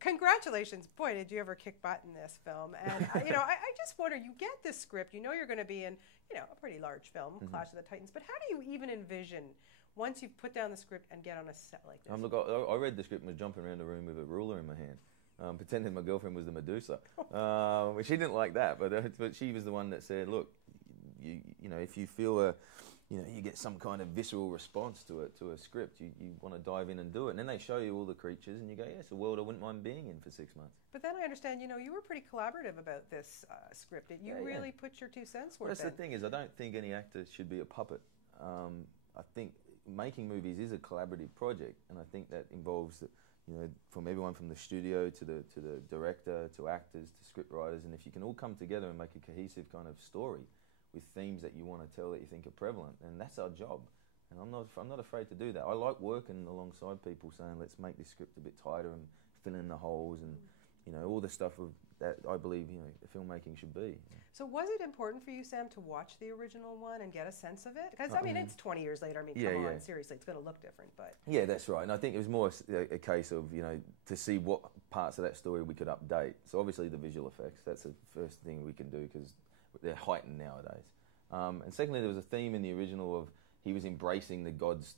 Congratulations. Boy, did you ever kick butt in this film. And, I just wonder, you get this script, you know you're going to be in, a pretty large film, Clash of the Titans, but how do you even envision once you've put down the script and get on a set like this? Look, I read the script and was jumping around the room with a ruler in my hand, pretending my girlfriend was the Medusa. She didn't like that, but she was the one that said, look, if you feel you get some kind of visceral response to a script, you want to dive in and do it. And then they show you all the creatures and you go, yeah, it's a world I wouldn't mind being in for 6 months. But then I understand, you were pretty collaborative about this script. You really put your 2 cents worth in. That's the thing is, I don't think any actor should be a puppet. I think making movies is a collaborative project, and I think that involves from everyone from the studio to the director to actors to script writers, and if you can all come together and make a cohesive kind of story with themes that you want to tell that you think are prevalent, and that's our job. And I'm not afraid to do that. I like working alongside people saying, let's make this script a bit tighter and fill in the holes and all the stuff that I believe filmmaking should be. So was it important for you, Sam, to watch the original one and get a sense of it? Because it's 20 years later. Come on, seriously, it's going to look different. But yeah, that's right. And I think it was more a case of to see what parts of that story we could update. So obviously the visual effects, that's the first thing we can do because they're heightened nowadays. And secondly, there was a theme in the original of he was embracing the God's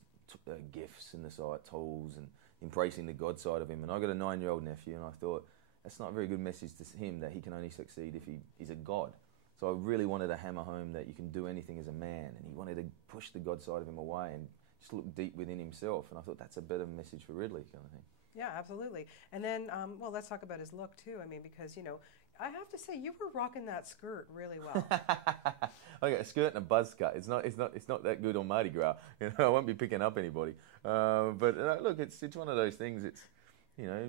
gifts and the side tools and embracing the God side of him. And I got a 9-year-old nephew, and I thought that's not a very good message to him that he can only succeed if he's a God. So I really wanted to hammer home that you can do anything as a man, and he wanted to push the God side of him away and just look deep within himself. And I thought that's a better message for Ridley, kind of thing. Yeah, absolutely. And then, let's talk about his look too. Because I have to say you were rocking that skirt really well. I got a skirt and a buzz cut. It's not that good on Mardi Gras. I won't be picking up anybody. But look, it's one of those things. It's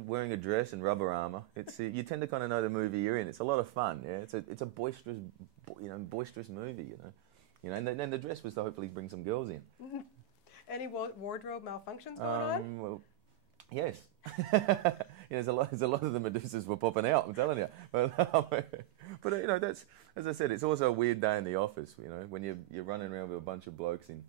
wearing a dress and rubber armor. It's you tend to kind of know the movie you're in. It's a lot of fun. Yeah, it's a boisterous, boisterous movie. And then the dress was to hopefully bring some girls in. Any wardrobe malfunctions going on? Well, yes. There's a lot of the Medusas were popping out, I'm telling you. But that's, as I said, it's also a weird day in the office, when you're running around with a bunch of blokes in,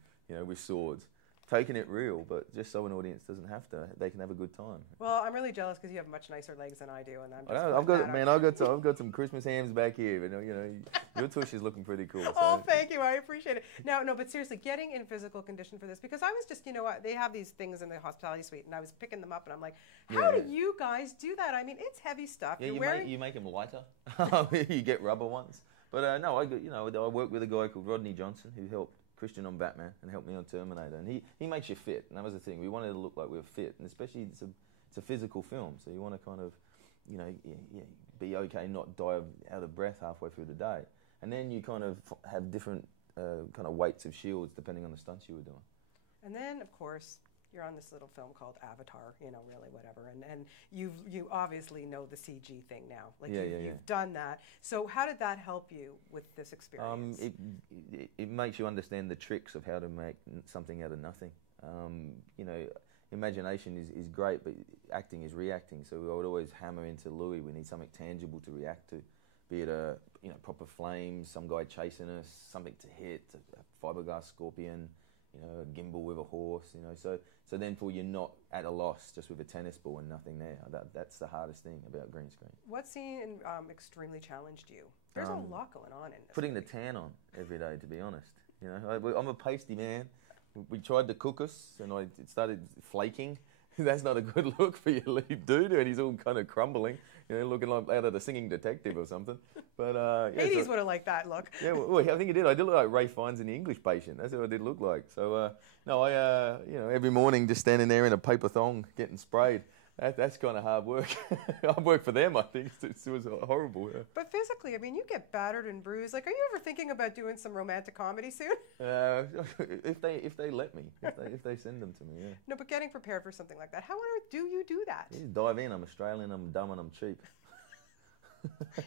with swords. Taking it real, but just so an audience doesn't have to, they can have a good time. Well, I'm really jealous because you have much nicer legs than I do, and I'm just. I've got some Christmas hams back here, but your tush is looking pretty cool. So. Oh, thank you, I appreciate it. No, but seriously, getting in physical condition for this, because I was just, they have these things in the hospitality suite, and I was picking them up, and I'm like, how do you guys do that? It's heavy stuff. Yeah, you make them lighter. You get rubber ones, but I work with a guy called Rodney Johnson who helped Christian on Batman and helped me on Terminator, and he makes you fit, and that was the thing. We wanted to look like we were fit, and especially it's a physical film, so you want to kind of be okay, not die out of breath halfway through the day, and then you kind of have different kind of weights of shields depending on the stunts you were doing. And then of course you're on this little film called Avatar, really whatever, and you obviously know the CG thing now. You've done that. So how did that help you with this experience? It makes you understand the tricks of how to make something out of nothing. Imagination is great, but acting is reacting. So I would always hammer into Louis. We need something tangible to react to, be it a proper flames, some guy chasing us, something to hit, a fiberglass scorpion. A gimbal with a horse, so then you're not at a loss just with a tennis ball and nothing there. That's the hardest thing about green screen. What scene extremely challenged you? There's a lot going on in this. Putting the tan on every day, to be honest. I'm a pasty man. We tried to cook us and it started flaking. That's not a good look for your lead dude, and he's all kind of crumbling, looking like out of The Singing Detective or something. But Hades would have liked that look. Yeah, well, I think he did. I did look like Ray Fiennes in The English Patient. That's what I did look like. So every morning just standing there in a paper thong getting sprayed. That's kind of hard work. Hard work for them, I think. It was horrible. Yeah. But physically, you get battered and bruised. Are you ever thinking about doing some romantic comedy soon? If they let me, if they send them to me, yeah. No, but getting prepared for something like that, how on earth do you do that? You dive in. I'm Australian. I'm dumb and I'm cheap.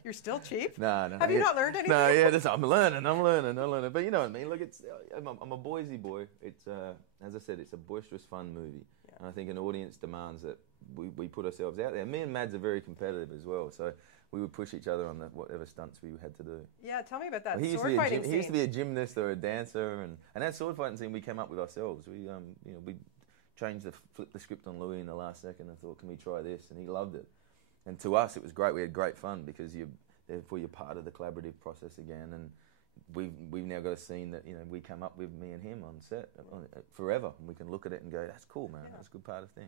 You're still cheap? No. Have you not learned anything? No, I'm learning. But you know what I mean. Look, I'm a Boise boy. It's as I said, it's a boisterous, fun movie, and I think an audience demands that we put ourselves out there. Me and Mads are very competitive as well, so we would push each other on whatever stunts we had to do. Yeah, tell me about that sword fighting scene. He used to be a gymnast or a dancer, and that sword fighting scene we came up with ourselves. We we flipped the script on Louis in the last second and thought, can we try this? And he loved it. And to us, it was great. We had great fun because therefore you're part of the collaborative process again. And we've now got a scene that we come up with, me and him on set forever, and we can look at it and go, that's cool, man. That's a good part of the thing.